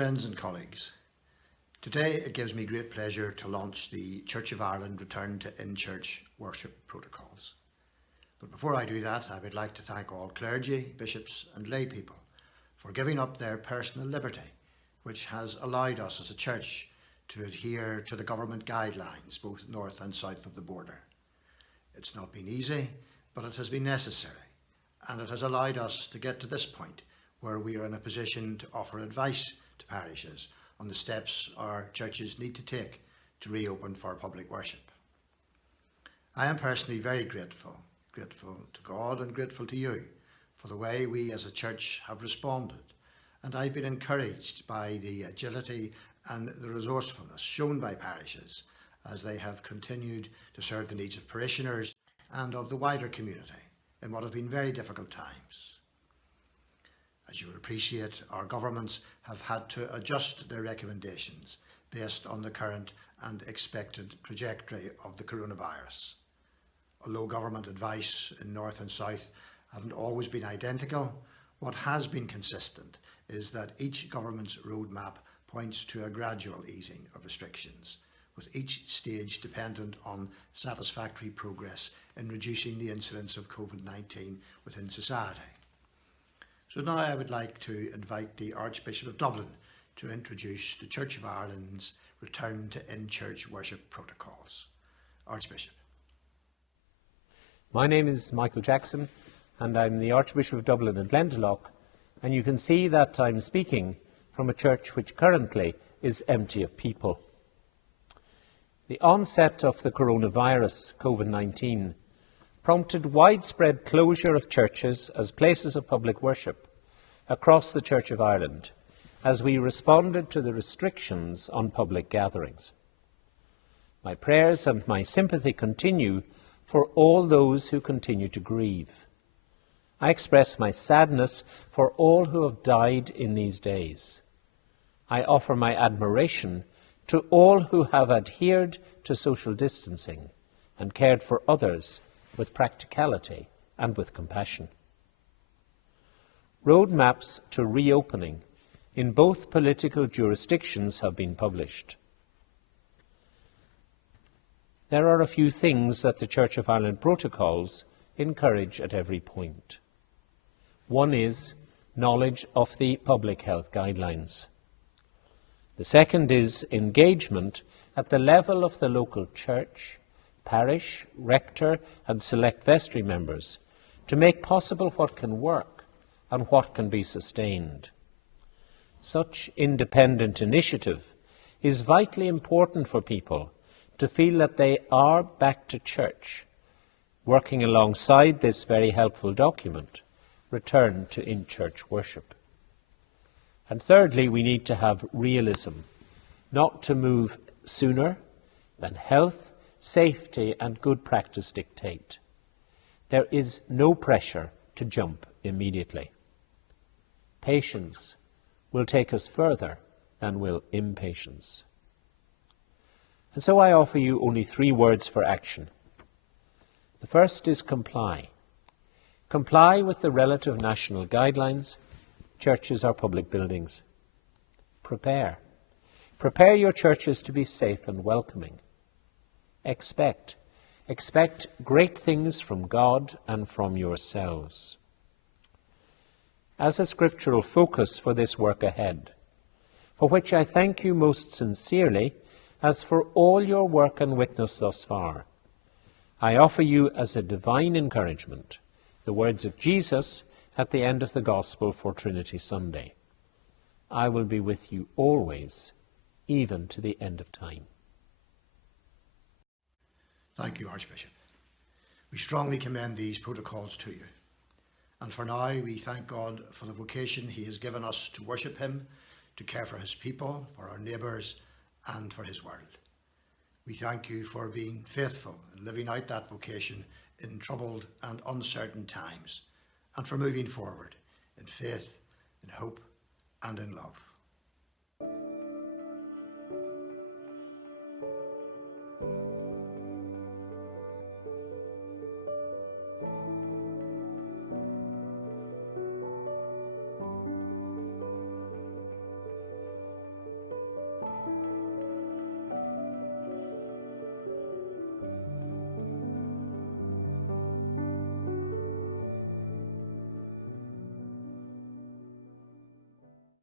Friends and colleagues, today it gives me great pleasure to launch the Church of Ireland Return to In-Church Worship Protocols. But before I do that, I would like to thank all clergy, bishops and lay people for giving up their personal liberty, which has allowed us as a church to adhere to the government guidelines both north and south of the border. It's not been easy, but it has been necessary, and it has allowed us to get to this point where we are in a position to offer advice to parishes on the steps our churches need to take to reopen for public worship. I am personally very grateful to God and grateful to you for the way we as a church have responded, and I've been encouraged by the agility and the resourcefulness shown by parishes as they have continued to serve the needs of parishioners and of the wider community in what have been very difficult times. As you will appreciate, our governments have had to adjust their recommendations based on the current and expected trajectory of the coronavirus. Although government advice in north and south haven't always been identical, what has been consistent is that each government's roadmap points to a gradual easing of restrictions, with each stage dependent on satisfactory progress in reducing the incidence of COVID-19 within society. So now I would like to invite the Archbishop of Dublin to introduce the Church of Ireland's Return to In-Church Worship Protocols. Archbishop. My name is Michael Jackson, and I'm the Archbishop of Dublin and Glendalough, and you can see that I'm speaking from a church which currently is empty of people. The onset of the coronavirus, COVID-19, prompted widespread closure of churches as places of public worship across the Church of Ireland as we responded to the restrictions on public gatherings. My prayers and my sympathy continue for all those who continue to grieve. I express my sadness for all who have died in these days. I offer my admiration to all who have adhered to social distancing and cared for others with practicality and with compassion. Roadmaps to reopening in both political jurisdictions have been published. There are a few things that the Church of Ireland protocols encourage at every point. One is knowledge of the public health guidelines. The second is engagement at the level of the local church, parish, rector and select vestry members to make possible what can work and what can be sustained. Such independent initiative is vitally important for people to feel that they are back to church, working alongside this very helpful document, Return to In-Church Worship. And thirdly, we need to have realism, not to move sooner than health, safety and good practice dictate. There is no pressure to jump immediately. Patience will take us further than will impatience. And so I offer you only 3 words for action. The first is comply. Comply with the relative national guidelines. Churches are public buildings. Prepare. Prepare your churches to be safe and welcoming. Expect great things from God and from yourselves. As a scriptural focus for this work ahead, for which I thank you most sincerely, as for all your work and witness thus far, I offer you as a divine encouragement the words of Jesus at the end of the Gospel for Trinity Sunday. I will be with you always, even to the end of time. Thank you, Archbishop. We strongly commend these protocols to you. And for now, we thank God for the vocation he has given us to worship him, to care for his people, for our neighbours, and for his world. We thank you for being faithful in living out that vocation in troubled and uncertain times, and for moving forward in faith, in hope, and in love.